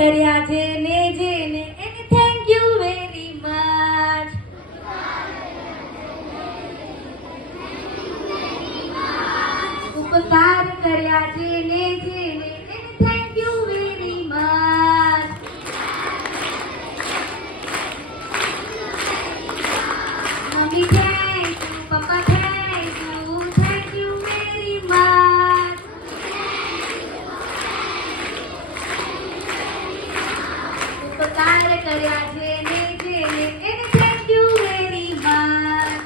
કર્યા જેને જેને એને થેન્ક યુ વેરી મચ. ઉપકાર કર્યા જેને જેને એને thank you very much. Mummy thank you, પપ્પા થેન્ક યુ વેરી મચ. ઉપકાર કર્યા જેને જેને એને થેન્ક યુ વેરી મચ.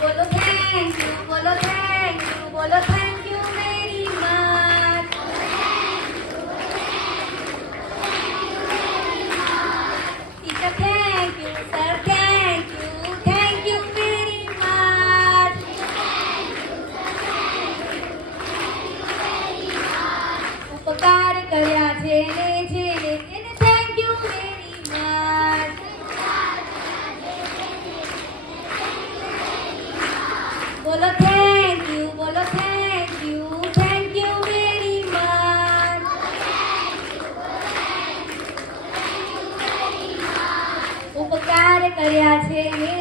બોલો થેન્ક યુ, બોલો થેન્ક યુ, બોલો thank you very much. Teacher thank you, sir thank you very much. ઉપકાર કર્યા જેને જેને એને થેન્ક યુ વેરી મચ. બોલો થેન્ક યુ, બોલો થેન્ક યુ વેરી મચ. ઉપકાર કર્યા જેને